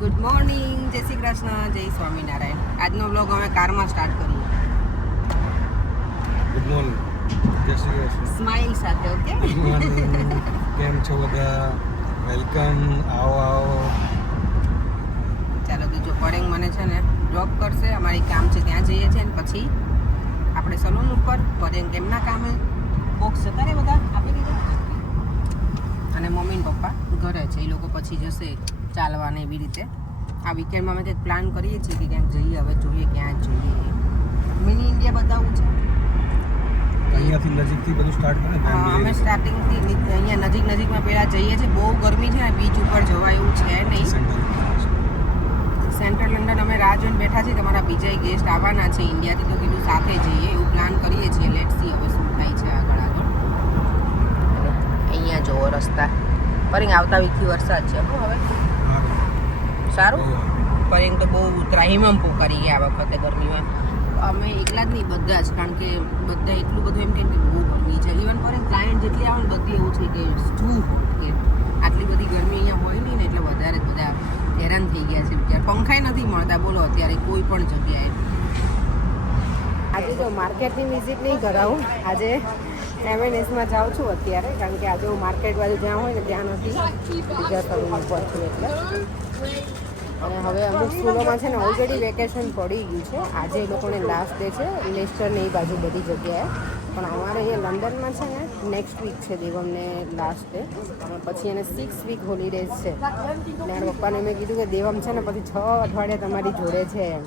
Good morning, જય શ્રી કૃષ્ણ, જય સ્વામિનારાયણ. આજનો બ્લોગ અમે કારમાં સ્ટાર્ટ કરીએ. ગુડ મોર્નિંગ, જય શ્રી કૃષ્ણ. સ્માઇલ સાથે. ઓકે, ગુડ મોર્નિંગ, કેમ છો બધા? વેલકમ, આવો. ચાલો તો જો પરેંગ મને છે ને ડ્રોપ કરશે, અમારી કામ છે ત્યાં જઈએ છીએ ને પછી આપણે સલૂન ઉપર. પરેંગ એમના કામે બોક્સ જતા રે બધા આપી દીધા અને મમ્મી ને પપ્પા ઘરે છે. એ લોકો પછી જશે ચાલવા ને એવી રીતે. આ વીકેન્ડમાં અમે કંઈક પ્લાન કરીએ છીએ કે ક્યાંક જઈએ. હવે જોઈએ ક્યાં જઈએ. મિની ઇન્ડિયા બતાવવું છે. અહીંયાથી નજીકથી બધું સ્ટાર્ટ કરે. અમે સ્ટાર્ટિંગથી અહીંયા નજીકમાં પહેલાં જઈએ છીએ. બહુ ગરમી છે ને, બીચ ઉપર જવા એવું છે નહીં. સેન્ટ્રલ લંડન અમે રાહ જોઈને બેઠા છીએ. તમારા બીજા ગેસ્ટ આવવાના છે ઇન્ડિયાથી, તો કીધું સાથે જઈએ એવું પ્લાન કરીએ છીએ. લેટ્સ સી હવે શું થાય છે આગળ. અહીંયા જોવો રસ્તા. પરેંગ આવતા વીકથી વરસાદ છે હવે સારું. પરેંગ તો બહુ ત્રાહિમામ પોકારી ગયા આ વખતે ગરમીમાં. અમે એકલા જ નહીં, બધા જ, કારણ કે બધા એટલું બધું એમ કે બહુ ગરમી છે. ઇવન પરેંગ ક્લાયન્ટ જેટલી આવે ને બધી એવું છે કે ટુ હોટ, કે આટલી બધી ગરમી અહીંયા હોય નહીં ને એટલે વધારે જ બધા હેરાન થઈ ગયા છે. બિચાર પંખાય નથી મળતા બોલો અત્યારે કોઈ પણ જગ્યાએ. આજે જો માર્કેટની વિઝિટ નહીં કરાવું, આજે M&Sમાં જાઉં છું અત્યારે, કારણ કે આજે હું માર્કેટ બાજુ જ્યાં હોય ને ત્યાં નથી, બીજા સલૂન ઉપર છું એટલે. અને હવે અમુક સ્કૂલોમાં છે ને ઓલરેડી વેકેશન પડી ગયું છે. આજે એ લોકોને લાસ્ટ ડે છે લેસ્ટર ને એ બાજુ બધી જગ્યાએ. પણ અમારે અહીંયા લંડનમાં છે ને નેક્સ્ટ વીક છે દેવમને લાસ્ટ ડે, પછી એને 6 વીક હોલિડેઝ છે. એટલે એના પપ્પાને મેં કીધું કે દેવમ છે ને પછી 6 અઠવાડિયા તમારી જોડે છે એમ.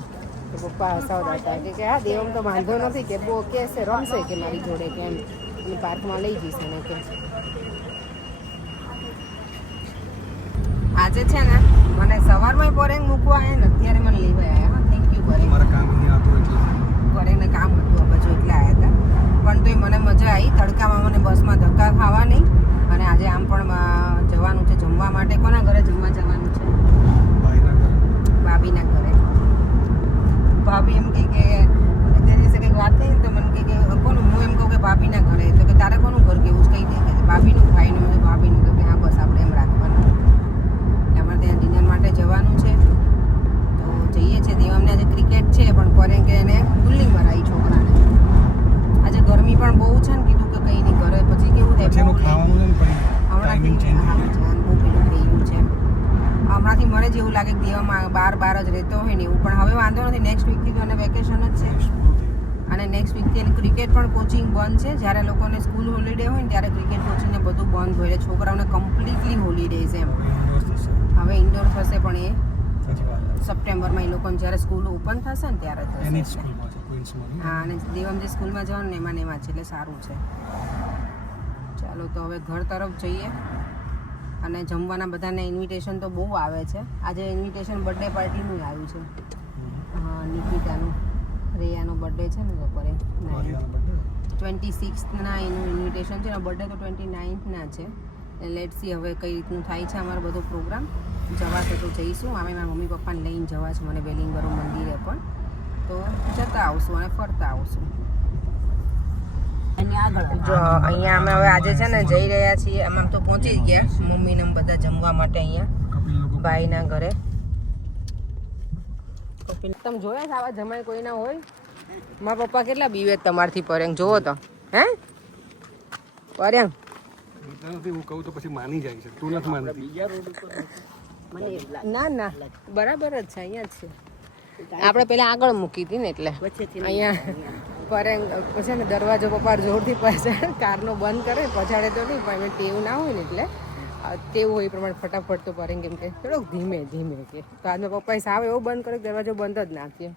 તો પપ્પા હસાવતા હતા કે હા દેવમ તો વાંધો નથી, કે બહુ કહેશે રમશે કે મારી જોડે, કે એમ અને પાર્કમાં લઈ જઈશ એને કે. આજે છે ને મને સવારમાં પરેંગ મૂકવા આવ્યા ને અત્યારે મને લેવા આવ્યા. હા, થેન્ક યુ પરેંગ. મારા કામ નહીં આવતું એટલે પરેંગને કામ હતું આ બાજુ એટલે આવ્યા હતા. પણ તોય મને મજા આવી. તડકામાં મને બસમાં ધક્કા ખાવા નહીં. અને આજે આમ પણ જવાનું છે જમવા માટે. કોના ઘરે જમવા જવાનું છે? ભાભીના ઘરે. ભાભી એમ કે તે દિવસે કંઈક વાત થઈ તો મને કે કોનું, હું એમ કહું કે ભાભીના ઘરે. તો કે તારે કોનું ઘર કેવું જ કહી દે કે ભાભીનું, ભાઈનું. મને ભાભીનું તો કે હા બસ આપણે એમ રાખવાનું. એટલે અમારે ત્યાં ડિનર માટે જવાનું છે તો જઈએ છીએ. દેવામને આજે ક્રિકેટ છે પણ પરેંગ કે એને બુલિંગમાં આવી છોકરાને. આજે ગરમી પણ બહુ છે ને, કીધું કે કંઈ નહીં ઘરે પછી કેવું થાય ખાવાનું નહીં પણ હમણાંથી બહુ પેલું થઈ ગયું છે. હમણાંથી મને જ એવું લાગે કે દેવામાં બાર જ રહેતો હોય ને એવું. પણ હવે વાંધો નથી, નેક્સ્ટ વીકથી તો એને વેકેશન જ છે. અને નેક્સ્ટ વીકથી એની ક્રિકેટ પણ કોચિંગ બંધ છે. જ્યારે લોકોને સ્કૂલ હોલિડે હોય ને ત્યારે ક્રિકેટ કોચિંગ ને બધું બંધ હોય. એટલે છોકરાઓને કમ્પ્લીટલી હોલિડેઝ એમ. હવે ઇન્ડોર થશે પણ એ સપ્ટેમ્બરમાં એ લોકોને જ્યારે સ્કૂલ ઓપન થશે ને ત્યારે થશે. હા, અને દેવમ જે સ્કૂલમાં જવાનું ને એમાં છે એટલે સારું છે. ચાલો તો હવે ઘર તરફ જઈએ. અને જમવાના બધાને ઇન્વિટેશન તો બહુ આવે છે. આજે ઇન્વિટેશન બર્થડે પાર્ટીનું આવ્યું છે. હા, નિકિતાનું, રેયાનો બર્થડે છે ને બપોરે 26ના એનું ઇન્વિટેશન છે. બર્થડે તો 29ના છે. લેટ્સ સી હવે કઈ રીતનું થાય છે અમારો બધો પ્રોગ્રામ. જવાશે તો જઈશું. અમે મારા મમ્મી પપ્પાને લઈને જવા છે મને વેલિંગબરો મંદિરે પણ. તો જતા આવશું અને ફરતા આવશું. જો અહીંયા અમે હવે આજે છે ને જઈ રહ્યા છીએ. આમ તો પહોંચી જ ગયા મમ્મી ને બધા જમવા માટે અહીંયા ભાઈના ઘરે. તમે જોયા છે આવા જમાઈ કોઈ ના હોય? મારા પપ્પા કેટલા બીવે તમારથી પરેંગ જોવો તો. હે પરેંગ? હું કહું તો પછી માની જાય છે. તું નથી માનતી. ના બરાબર જ છે. અહીંયા જ છે. આપણે પેલા આગળ મૂકી હતી ને એટલે અહીંયા પરેંગ છે ને દરવાજો પપ્પા જોરથી કારનો બંધ કરે, પછાડે તો નહીં પણ ટેવ ના હોય ને એટલે તેવું હોય એ પ્રમાણે ફટાફટ તો પરેંગ એમ કે થોડોક ધીમે કે. તો આજનો પપ્પાએ સાવ એવો બંધ કર્યો દરવાજો બંધ જ નાખીએ.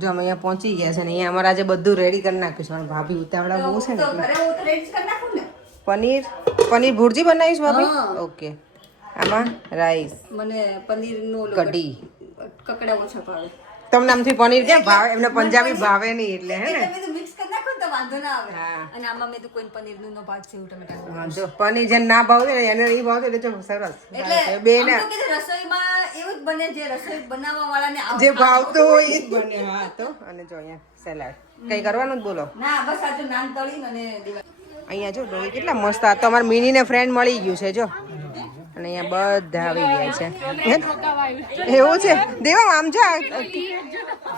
જો અમે અહીંયા પહોંચી ગયા છે ને અહીંયા અમારે આજે બધું રેડી કરી નાખ્યું છે. પણ ભાભી ઉતાવળા બહુ છે ને પનીર ભુરજી બનાવીશ ભાભી? ઓકે. આમાં રાઈસ, મને પનીરનું કઢી, કકડા ઓછા ભાવે. તમને આમથી પનીર કેમ ભાવે? એમને પંજાબી ભાવે નહીં એટલે હે ને. મિક્સ કરી નાખો તો તો વાંધો ના આવે. હા. અને આમાં મેં તો કોઈ પનીરનું નો ભાગ સેવ ટમેટાનું. હા, જો પનીર જેને ના ભાવતું ને એને નહીં ભાવતું એટલે જો સરસ એટલે બે આમ ને તો કીધું રસોઈમાં એવું જ બને જે રસોઈ બનાવવા વાળાને જે ભાવતું હોય એ જ બને. હા તો અને જો અહીંયા સલાડ કઈ કરવાનું જ બોલો. ના બસ આ જો નાન તળીને અને દિવાળી. અહીંયા જો ડોહી કેટલા મસ્ત આ તો અમારા મિનીને ફ્રેન્ડ મળી ગયું છે જો અને અહીંયા બધા આવી ગયા છે એવું છે દેવા આમ જો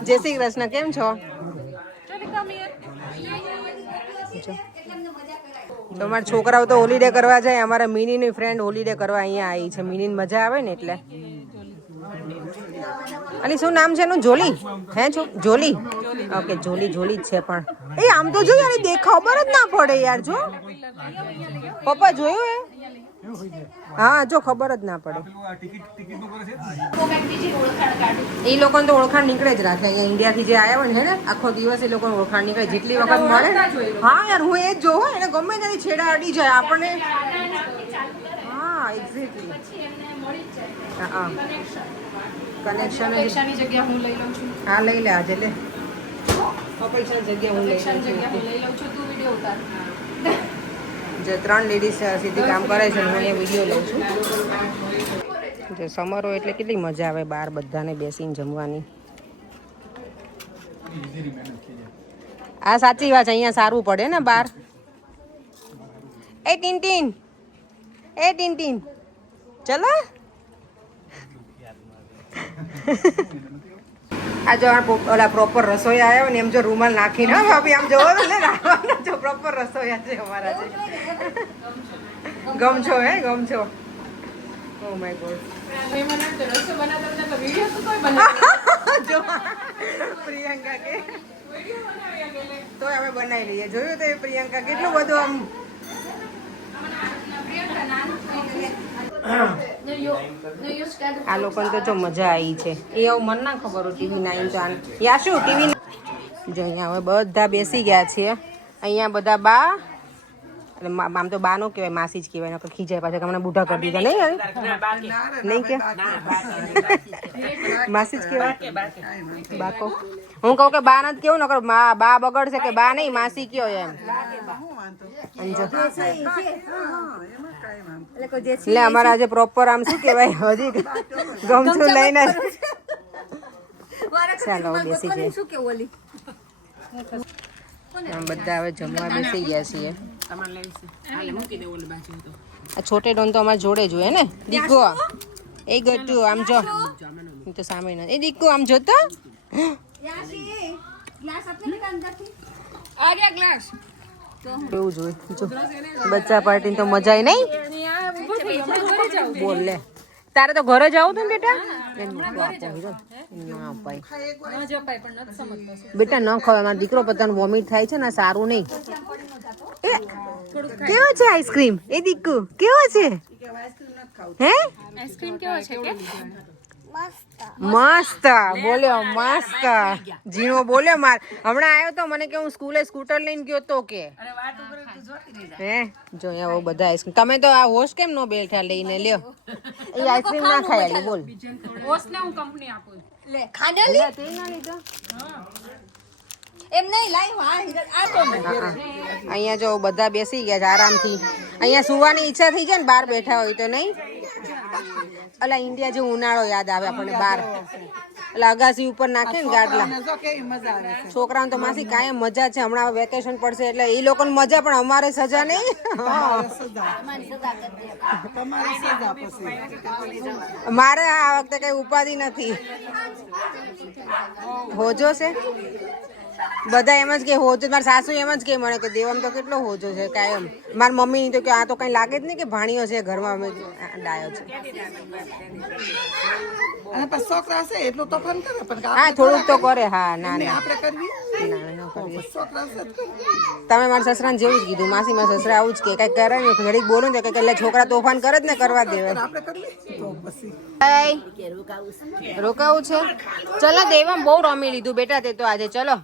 જય શ્રી કૃષ્ણ કેમ છો તો અમારા છોકરાઓ તો હોલીડે કરવા જાય અમારા મિનીની ફ્રેન્ડ હોલીડે કરવા અહીંયા આવી છે મિનીને મજા આવે ને એટલે અલી શું નામ છે એનું જોલી હે છો જોલી ઓકે જોલી જોલી જ છે પણ એ આમ તો જો યાર દેખ ખબર જ ના પડે યાર જો પપ્પા જોયું એ હા જો ખબર જ ના પડે એ લોકોને તો ઓળખાણ નીકળે જ રાખે અહીંયા ઇન્ડિયાથી જે આવ્યા હોય ને હે ને આખો દિવસ એ લોકોને ઓળખાણ નીકળે જેટલી વખત મળે ને હા યાર હું એ જ જોઉં એને ગમે ત્યાંથી છેડા અડી જાય આપણને હા એક્ઝેક્ટલી હા કનેક્શન જગ્યા હું લઈ લઉં છું. હા લઈ લે આજે લે અપેક્ષાની જગ્યા હું લઈ લઉં છું લઈ લઉં છું તું વિડિયો ઉતાર. જે 3 લેડીઝ સીધી કામ કરે છે હું એ વિડીયો લઉં છું જે સમર હોય એટલે કેટલી મજા આવે બહાર બધાને બેસીને જમવાની આ સાચી વાત છે અહીંયા સારું પડે ને બહાર એ ટીન ચલો આ જો ઓલા પ્રોપર રસોઈ આવ્યો ને એમ જો રૂમાલ નાખીને હા ભાભી આમ જોવો તો ને રાવણ જો પ્રોપર રસોઈયા છે અમારા છે ગમછો હે ગમછો ઓ માય ગોડ રસો બનાવતા હતા તો વિડિયો તો કોઈ બનાવે જો પ્રિયંકા કે તો અમે બનાવી લઈએ જોયું તો એ પ્રિયંકા કેટલું બધું આમ આ લોકોને તો જો મજા આવી છે એ હવે મને ના ખબર હોય ટીવી ના તો યા શું ટીવી જો અહીંયા હવે બધા બેસી ગયા છીએ અહીંયા બધા બા એટલે આમ તો બા નો કહેવાય માસી જ કહેવાય નકર ખીજાય પાછા હમણાં બુઢા કરી દીધા નહીં કે માસી જ કહેવાય બાકો હું કહું કે બા નથી કેવું નકર બા બગડશે કે બા નહીં માસી કયો એમ એટલે અમારા આજે પ્રોપર આમ શું કહેવાય હજી ગમછું લઈને ચાલો બેસી જાય શું કે ઓલી બધા હવે જમવા બેસી ગયા છીએ આ છોટે ડોન તો અમારે જોડે જોઈએ ને દીકો એ ગટુ આમ જો હું તો સામે ના એ દીકો આમ જોતો ગ્લાસ આપને બેટા અંદરથી આ ગયા ગ્લાસ એવું જોઈએ જો બચ્ચા પાર્ટી તો મજા આવી નહીં બોલ લે તારે તો ઘરે જવું હતું ને બેટા ન ખવાય મારો દીકરો પોતાનું વોમિટ થાય છે ને સારું નહીં કેવો છે આઈસ્ક્રીમ એ દીકુ કેવો છે હે આઈસ્ક્રીમ કેવો છે કે મસ્ત બોલ્યો મસ્ત જીણો બોલ્યો માર હમણાં આવ્યો તો મને કે હું સ્કૂલે સ્કૂટર લઈને ગયો તો કે હે જો અહીંયા બધા આઈસ્ક્રીમ તમે તો આ હોશ કેમ નો બેઠા લઈને લ્યો એ આઈસ્ક્રીમ ના ખાય બોલ હોસ્ટને હું કંપની આપું લે ખાડેલી એમ નહીં લાઈ હા આ તો અહીંયા જો બધા બેસી ગયા છે આરામથી અહીંયા સુવાની ઈચ્છા થઈ જાય ને બહાર બેઠા હોય તો નહીં અલા ઇન્ડિયા જેવું ઉનાળો યાદ આવે આપણને બહાર એટલે અગાસી ઉપર નાખે ને ગાડલા છોકરાઓને તો માસી કાયમ મજા છે હમણાં વેકેશન પડશે એટલે એ લોકોને મજા પણ અમારે સજા નહીં મારે આ વખતે કઈ ઉપાધિ નથી હોજો છે બધા એમ જ કે હોજો મારા સાસુ એમ જ કે મને કે દેવમ તો કેટલો હોજો છે કાયમ મારી મમ્મી તો કે આ તો કઈ લાગે જ નહીં કે ભાણીઓ છે ઘરમાં અમે ડાયો છે અને પછી છોકરા છે એટલું તોફાન કરે પણ હા થોડુંક તો કરે હા ના ના આપણે કરવી ના, ન કરીએ. છોકરા છે તો તમે મારા સસરાને જેવું જ કીધું માસી મારા સસરા આવું જ કે કઈ કરે ને ઘડીક બોલું ને કે એટલે છોકરા તોફાન કરે જ ને કરવા દેવાય આપણે કરવી તો પછી રોકાવું છે ચલો દેવમ બહુ રમી લીધું બેટા તે તો આજે ચલો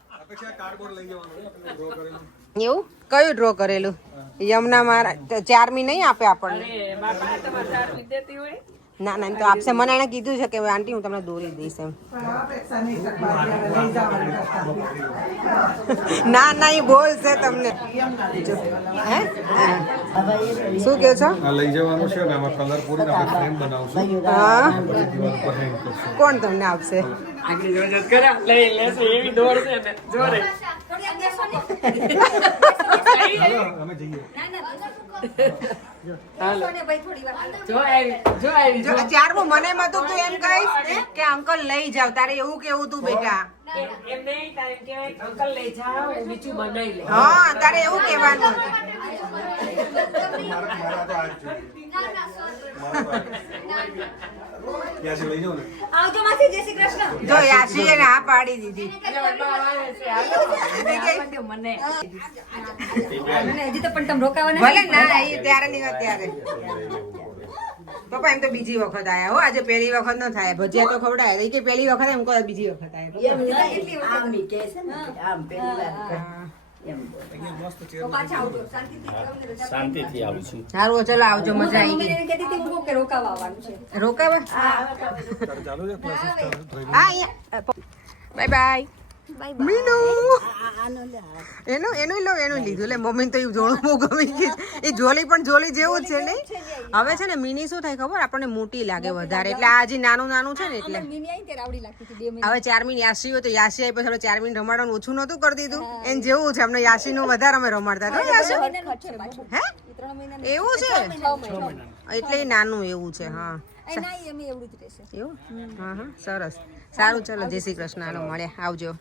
એવું કયું ડ્રો કરેલું યમુના મારા 4મી નહીં આપે આપણને ના ના એમ તો આપશે. મને એણે કીધું છે કે આંટી હું તમને દોરી દઈશ એમ. પણ આ અપેક્ષા નહીં શકવાની, હવે લઈ જવાનું કરતા. ના ના એ બોલશે તમને. જો. હે શું કહો છો? આ લઈ જવાનું છે ને આમાં કલર પૂરીને આપણે ફ્રેમ બનાવશું. હા બધી દિવાલ પર હેંગ કરશું. કોણ તમને આપશે? ચાલો અમે જઈએ. જો ચારમું મને એમ હતું તું એમ કહીશ કે અંકલ લઈ જાવ. તારે એવું કેવું તું બેટા? હા તારે એવું કહેવાનું. ત્યાંથી લઈ જાઓ ને. આવજો માસી, જય શ્રી કૃષ્ણ. જો યાશી એને હા પાડી દીધી. અને હજી તો પણ તમે રોકાવાના ભલે ના એ ત્યારે ની વાત ત્યારે. પપ્પા એમ તો બીજી વખત આયા હો. આજે પહેલી વખત ન થાય. ભજીયા તો ખવડાય કે પહેલી વખત એમ કહો બીજી વખત આયા. તો પાછા આવજો શાંતિથી શાંતિથી આવું છું. સારું ચલો આવજો. મજા આવી ગઈ. મમ્મીને કહેતી હતી હું કે રોકાવા આવવાનું છે. રોકાવા ચાલુ છે ક્લાસીસ હા અહીંયા બાય બાય. મીનુ એનું લીધું લે. મમ્મી તો એ જોડું બહુ ગમી ગયું. એ જોલી પણ જોલી જેવું જ છે ને. હવે છે ને મિની શું થાય ખબર આપણને મોટી લાગે વધારે. એટલે આ હજી નાનું નાનું છે ને એટલે મિની આઈ ત્યારે આવડી લાગતી હતી 2 મહિના. હવે 4 મિનિટ યાસી હોય તો યાસી આવી પછી 4 મિનિટ રમાડવાનું ઓછું નહોતું કરી દીધું. એને જેવું છે અમને યાસીનું વધારે અમે રમાડતા હતા. યાસી મહિનાનું છે પાછું. હે 3 મહિનાનું એવું છે 6 મહિના. એટલે એ નાનું એવું છે. હા અહીં ના ઈ અમે એવડું જ રહેશે. એવું હા હા સરસ. સારું ચલો જય શ્રી કૃષ્ણ. હાલો મળ્યા. આવજો.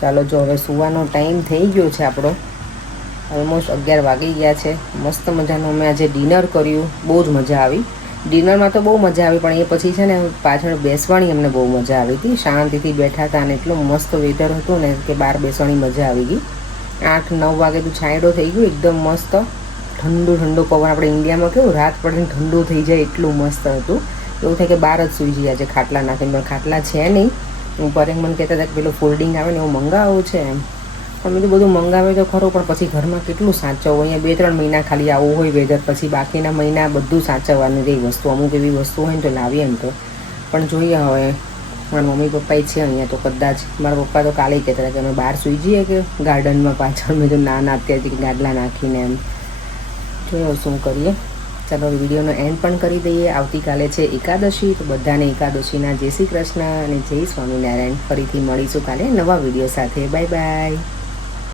ચાલો જો હવે સુવાનો ટાઈમ થઈ ગયો છે આપણો. ઓલમોસ્ટ 11 વાગી ગયા છે. મસ્ત મજાનું અમે આજે ડિનર કર્યું. બહુ જ મજા આવી. ડિનરમાં તો બહુ મજા આવી પણ એ પછી છે ને પાછળ બેસવાની અમને બહુ મજા આવી હતી. શાંતિથી બેઠા હતા અને એટલું મસ્ત વેધર હતું ને કે બહાર બેસવાની મજા આવી ગઈ. 8-9 વાગે તો છાંયડો થઈ ગયો એકદમ મસ્ત. ઠંડુ ઠંડુ પવન. આપણે ઇન્ડિયામાં કેવું રાત પડે ઠંડુ થઈ જાય એટલું મસ્ત હતું. એવું થાય કે બહાર જ સૂઈ જઈએ આજે ખાટલા નાખીને. પણ ખાટલા છે નહીં. ઉપર મને કહેતા હતા કે પેલું ફોલ્ડિંગ આવે ને એવું મંગાવવું છે એમ. પણ મેં બધું મંગાવે તો ખરું પણ પછી ઘરમાં કેટલું સાચવવું. અહીંયા 2-3 મહિના ખાલી આવું હોય વેધર. પછી બાકીના મહિના બધું સાચવવાનું જે વસ્તુ. અમુક એવી વસ્તુ હોય ને તો લાવીએ એમ તો. પણ જોઈએ હવે મારા મમ્મી પપ્પા છે અહીંયા તો કદાચ. મારા પપ્પા તો કાલે કહેતા હતા કે અમે બહાર સૂઈ જઈએ કે ગાર્ડનમાં પાછળ. મેં તો ના અત્યારથી ગાદલા નાખીને એમ. જોઈએ શું કરીએ. ચાલો વિડીયોનો એન્ડ પણ કરી દઈએ. આવતીકાલે છે એકાદશી. તો બધાને એકાદશીના જય શ્રી કૃષ્ણ અને જય સ્વામિનારાયણ. ફરીથી મળીશું કાલે નવા વિડીયો સાથે. Bye bye.